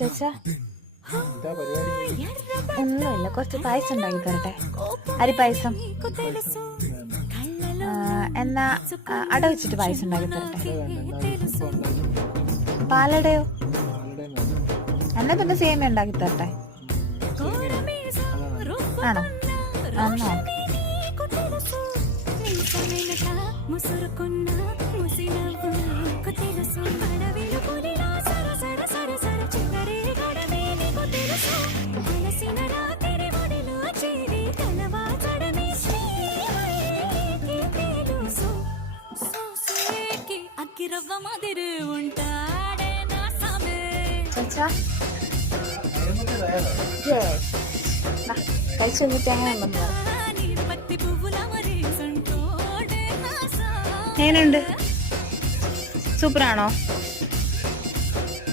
ചേച്ചാ ഒന്നുമില്ല, കുറച്ച് പായസം ഉണ്ടാക്കി തരട്ടെ, അരി പായസം. എന്നാ അട വെച്ചിട്ട് പായസം ഉണ്ടാക്കി തരട്ടെ. പാലടയോ? എന്നാ പിന്നെ സേമിയ ഉണ്ടാക്കി തരട്ടെ. ആണോ? ആണോ? കഴിച്ചു വന്നിട്ട് എങ്ങനെ ഉണ്ടെന്ന് പറ. എങ്ങനെയുണ്ട്? സൂപ്പറാണോ?